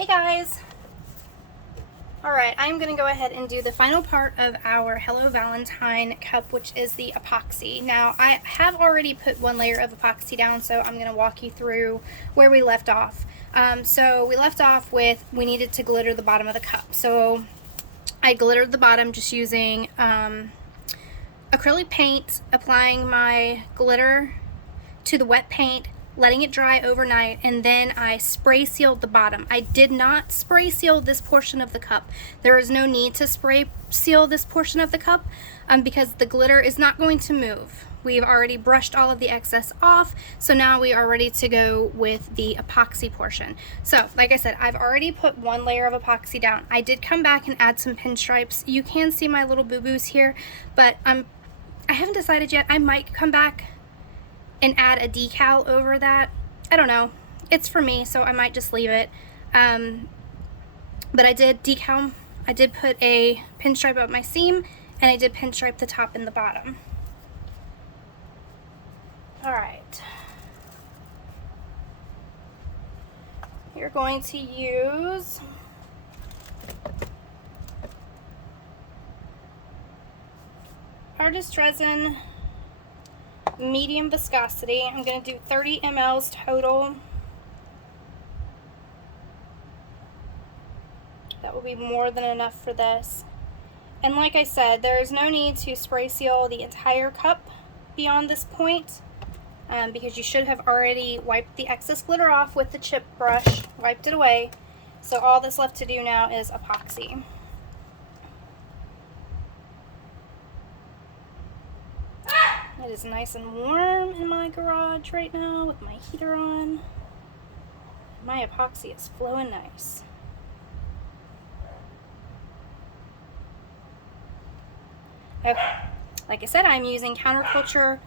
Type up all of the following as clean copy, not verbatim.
Hey guys! Alright, I'm going to go ahead and do the final part of our Hello Valentine cup, which is the epoxy. Now, I have already put one layer of epoxy down, so I'm going to walk you through where we left off. So we left off with we needed to glitter the bottom of the cup. So I glittered the bottom just using acrylic paint, applying my glitter to the wet paint, letting it dry overnight, and then I spray sealed the bottom. I did not spray seal this portion of the cup. There is no need to spray seal this portion of the cup because the glitter is not going to move. We've already brushed all of the excess off, so now we are ready to go with the epoxy portion. So, like I said, I've already put one layer of epoxy down. I did come back and add some pinstripes. You can see my little boo-boos here, but I haven't decided yet. I might come back and add a decal over that. I don't know. It's for me, so I might just leave it. But I did decal. I did put a pinstripe up my seam, and I did pinstripe the top and the bottom. Alright. You're going to use artist resin, medium viscosity. I'm going to do 30 mLs total. That will be more than enough for this. And like I said, there is no need to spray seal the entire cup beyond this point because you should have already wiped the excess glitter off with the chip brush, wiped it away. So all that's left to do now is epoxy. It is nice and warm in my garage right now with my heater on. My epoxy is flowing nice. Okay, like I said, I'm using Counterculture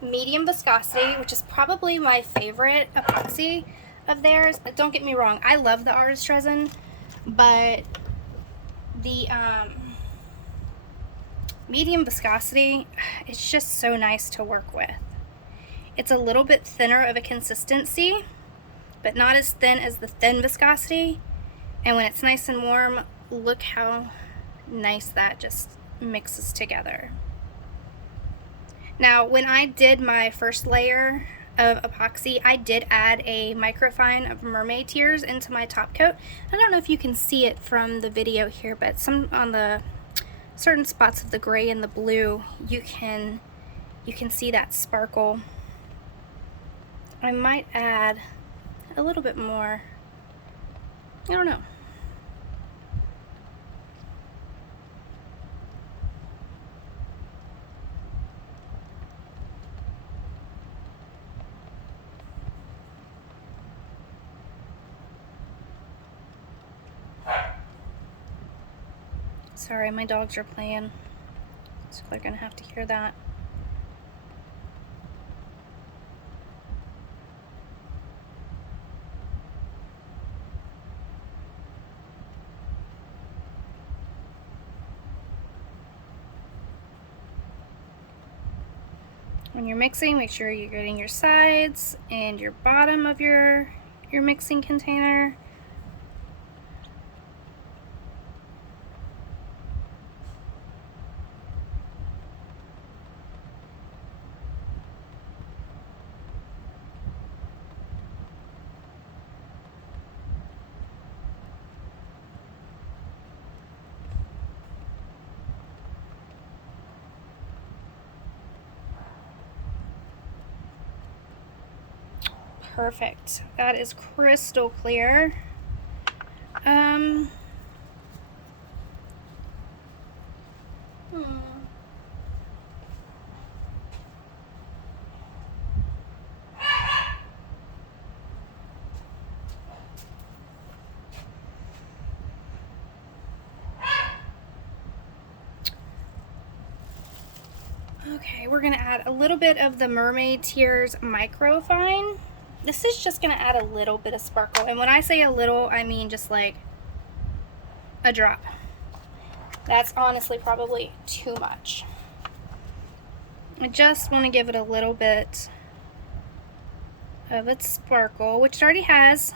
medium viscosity, which is probably my favorite epoxy of theirs. Don't get me wrong, I love the artist resin, but the medium viscosity, it's just so nice to work with. It's a little bit thinner of a consistency, but not as thin as the thin viscosity. And when it's nice and warm, look how nice that just mixes together. Now, when I did my first layer of epoxy, I did add a microfine of mermaid tears into my top coat. I don't know if you can see it from the video here, but some on the certain spots of the gray and the blue, you can see that sparkle. I might add a little bit more. I don't know. Sorry, my dogs are playing, so they're gonna have to hear that. When you're mixing, make sure you're getting your sides and your bottom of your mixing container. Perfect. That is crystal clear. Okay, we're gonna add a little bit of the Mermaid Tears microfine. This is just gonna add a little bit of sparkle, and when I say a little, I mean just like a drop. That's honestly probably too much. I just want to give it a little bit of its sparkle, which it already has.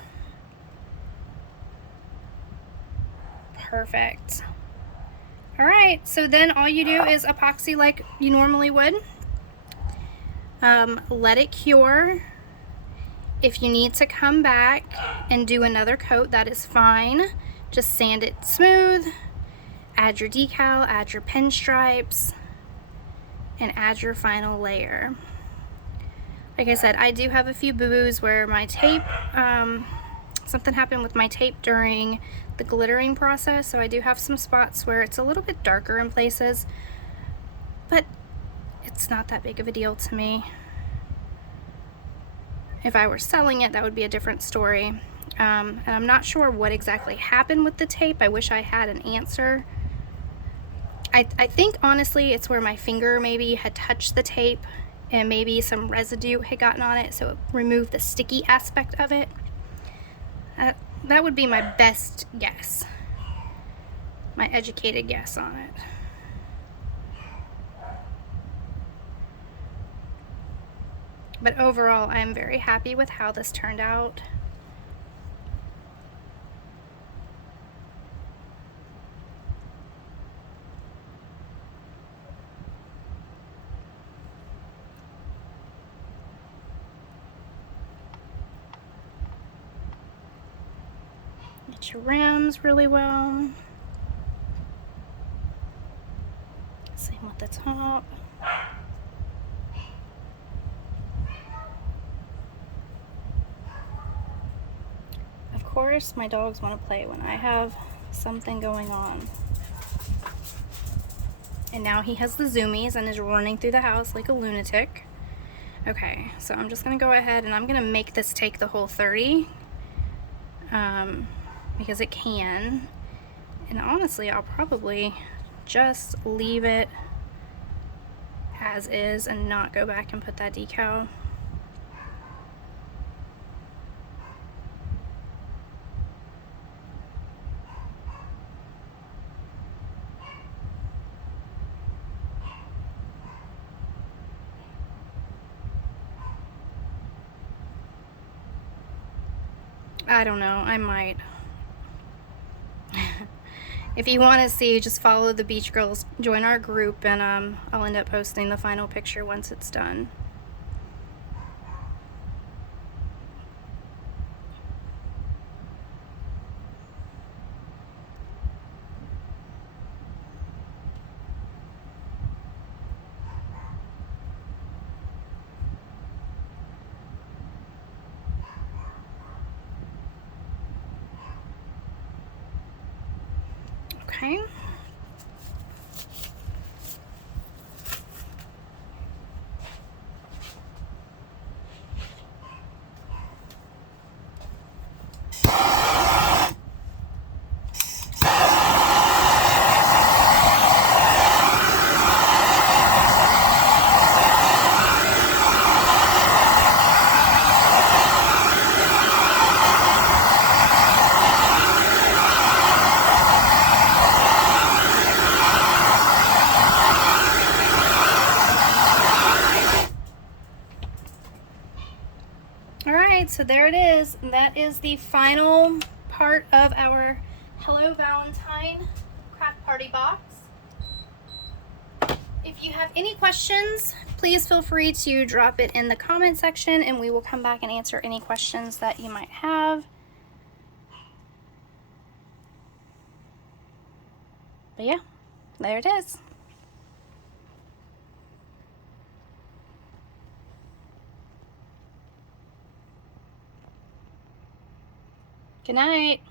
perfect. All right, so then all you do is epoxy like you normally would. Let it cure. If you need to come back and do another coat, that is fine. Just sand it smooth, add your decal, add your pinstripes, and add your final layer. Like I said, I do have a few boo-boos where my tape, something happened with my tape during the glittering process, so I do have some spots where it's a little bit darker in places, but it's not that big of a deal to me. If I were selling it, that would be a different story. And I'm not sure what exactly happened with the tape. I wish I had an answer. I think honestly it's where my finger maybe had touched the tape and maybe some residue had gotten on it, so it removed the sticky aspect of it. That would be my best guess, my educated guess on it. But overall, I'm very happy with how this turned out. Get your rims really well. Same with the top. Of course, my dogs want to play when I have something going on. And now he has the zoomies and is running through the house like a lunatic. Okay, so I'm just gonna go ahead and I'm gonna make this take the whole 30 because it can. And honestly, I'll probably just leave it as is and not go back and put that decal. I don't know, I might. If you want to see, just follow the Beach Girls, join our group, and I'll end up posting the final picture once it's done. Okay. Alright, so there it is. That is the final part of our Hello Valentine craft party box. If you have any questions, please feel free to drop it in the comment section and we will come back and answer any questions that you might have. But yeah, there it is. Good night.